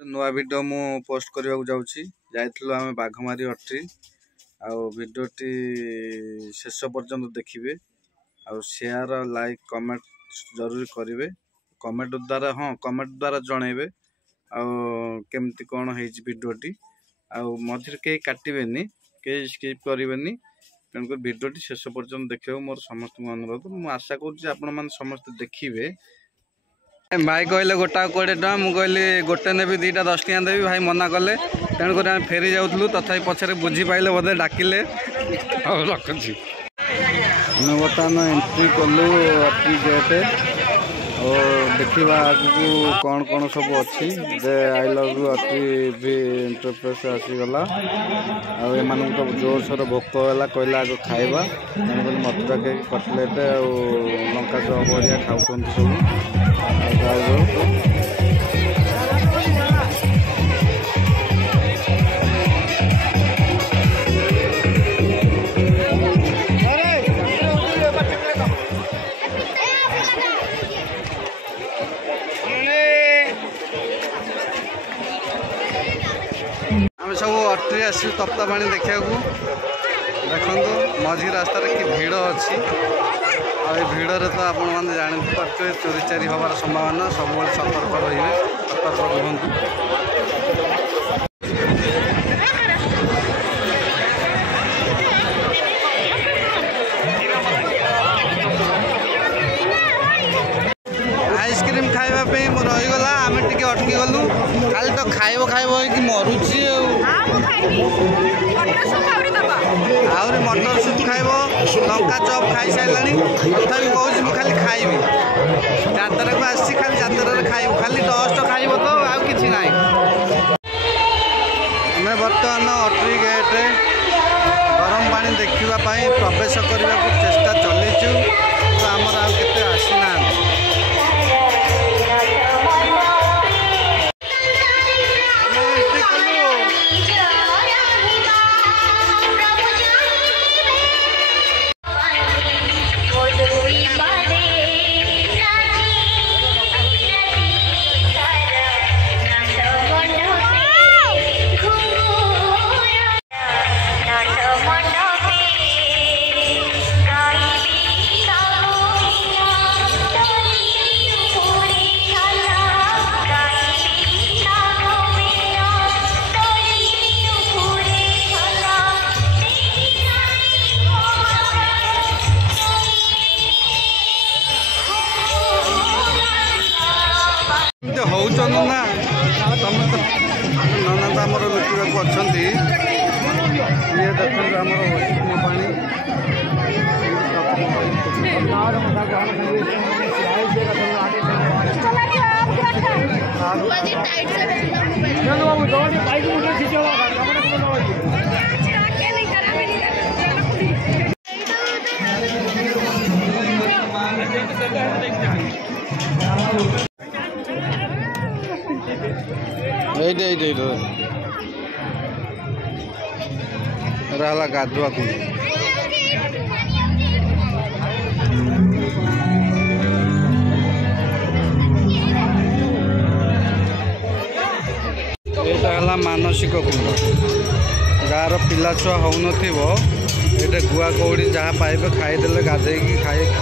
नुआ वीडियो मु पोस्ट करने जाऊँगी जाइलु आम बाघमारी अट्री वीडियोटी शेष पर्यंत देखिए शेयर लाइक कमेंट जरूर करेंगे कमेंट द्वारा कमेंट द्वारा जनइबे केमती कौन है वीडियोटी मझे कहीं काटबेनि कहीं स्किप करेंगे तेणुक वीडियोटी शेष पर्यंत देखा मोर समस्त अनुरोध मुझे आशा कर समस्त देखिए। भाई कहले गोटा 20 टका मुझे कहली गोटे ने 2टा 10 टका देवी भाई मना कले तेणुक फेरी जाऊँ तथापि पछे बुझी पाइले बोधे डाकिले रखुची बर्तमान एंट्री कलु अट्री गेट और देखा आगू कौन कौन सब अच्छी जे आई लव यू अट्री भी इंटरप्रेस आसीगला आम तो जोर सोर भोक है कहला आग खाइबा मथुरा केक कटलेट लंका चप हरिया खाऊ सब आम सब अट्री आस तप्ता पानी देखा देखु मझी रास्ता कि भीड़ अच्छी भिड़ तो आपण मैंने जानते चोरी चारी हबार संभावना सब सतर्क रही सतर्क रुहतु। आइसक्रीम खाइबापी रहीगला आम टे अटकी गलु खाली तो खाइब खाइब कि मरुची आहरी मटर सूप खाइब लंका चप खाई सारा तथापि कौच मुझे खाली खाइबी जातर को आसी खाली जातर खाइब खाली डस्ट खाइब तो आउ कि ना आम बर्तमान अट्री गेट गरम पानी देखापी प्रवेश करने को चेष्टा चलु तो आमर आउ के आसी ना हो ना तुम तो नना तो आमर लुटा अच्छा ये देखो आमर पानी रहा गाधुआ को यहाँ मानसिक कुंड गाँव पिला छुआ हो ये गुआ कौड़ी जहाँ पाइबे खाईदे गाधे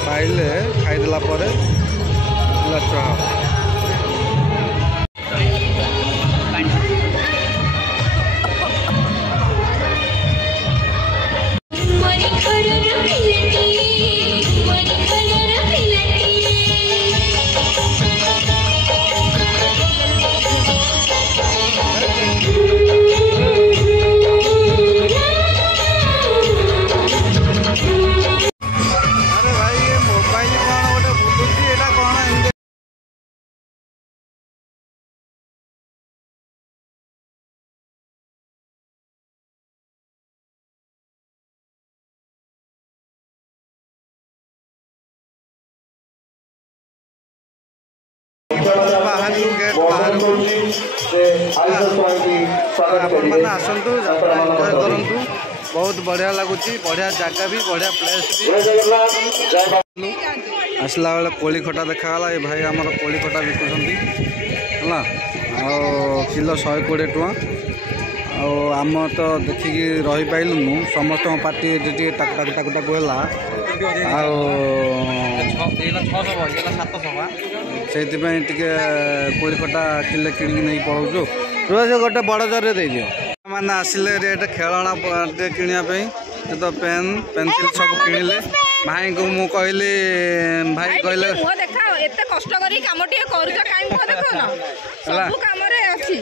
पाइले खाईदेला पिला छुआ हो बाहर गेट बाहर मैंने आसतु एंजॉय करूँ बहुत बढ़िया लगुच बढ़िया जगह भी बढ़िया प्लेस भी आसला बेले कोली खटा देखागला ये भाई आमर कोली खटा बिकुंट है किलो 120 टଙ୍କା आम तो देखिकी रही पाइलुनु समस्त पार्टी टाकू है से कोड़ी खटा किले कि नहीं पलाऊँ रोज गोटे बड़ जरे दे दियो मैंने आसिले रेट खेलना किनापी तो पेन पेनसिल सब किणिले भाई को मु कहली भाई कहले एते कष्ट करी काम टिए करू त काई मो देखो न सब काम रे अछि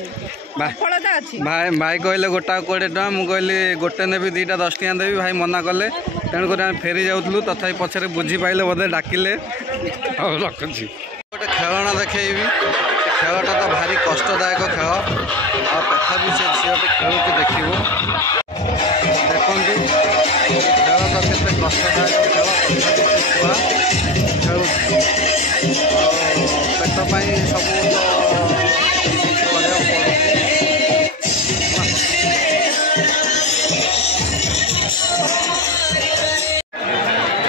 सफलता अछि भाई कहले गोटा 20 टका मु कहली गोटे नेबी दीटा 10 टका देबी भाई मना कले तेणु कर फेरी जाऊँ तथापि पछरे बुझी पाइले बोधे डाकिले रखुची गोटे खेलना देखी खेलटा तो भारी कष्टदायक खेल तथापि से झीटी खेल को देखो देखु खेल तो केते कष्टदायक खेल छुआ खेल पेट पाई सब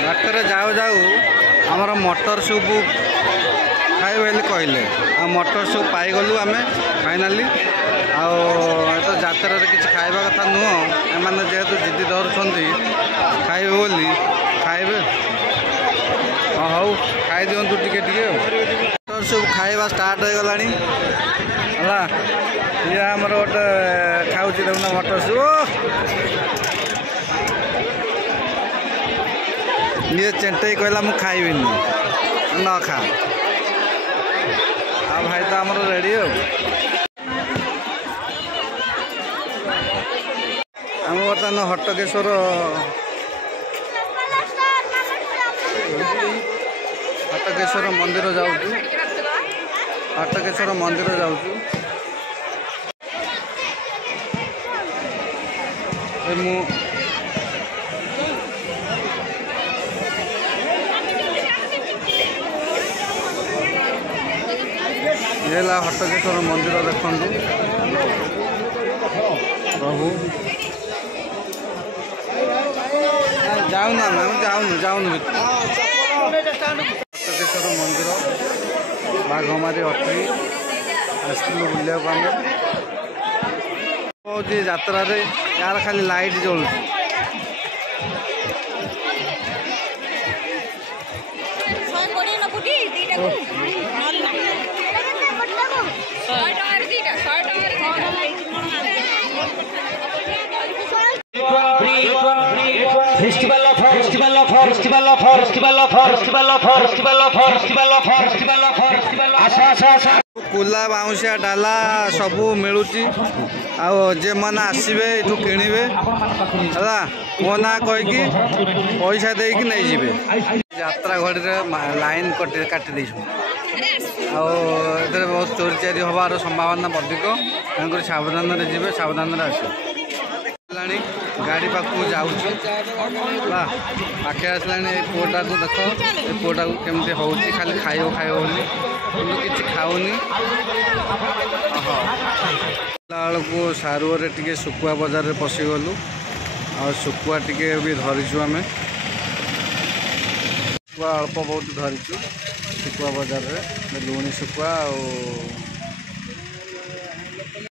बाटर जाऊ जाऊ आमर मटर सूप खाइबे बोली कहले आ मटर सूप पाइगलु आम फाइनाली तो जातर किसी खाइबा कथा नुह एम जेहेतु जिद्दी धरुंच खाइबे बोली खाइबे हौ खाई दिंतु टिके मटर सूप खाइबा स्टार्ट हो गला है ये आमर गोटे खाऊँ देखना मटर सूप ये चेंटे कहला मु खाइबिनी न खा आ भाई तो आमर रेडी हो आम बर्तमान हट्टकेश्वर मंदिर जाऊँ हट्टकेश्वर मंदिर जाऊँ मु ये हट्टकेश्वर मंदिर देखु प्रभु जाऊन जाऊन हट्टकेश्वर मंदिर बाघमारी अट्री आसलु बुलिया यात्रा यार खाली लाइट जलू कुला बाउंसिया डाला सबू मिलूँ जे मैंने आसबे ये किणवे है मो ना कहीकि पैसा देकी नहीं जीवे यात्रा घड़ी लाइन काटी देछुं बहुत चोरी चारी हबार संभावना अधिक तेणुक सावधान जी सावधान आसो गाड़ी पाक जाऊँ पाखे आसला पुआटा को देख ये पुआटा को केमती हो खाली खाइब बोली कि खाऊनी बेलू सारुआरे टे सुकुआ बजार में पशिगलु आ सुकुआ टे भी धरीचु आम सुकुआ अल्प बहुत धरीचु सुकुआ बजार में लुणी सुकुआ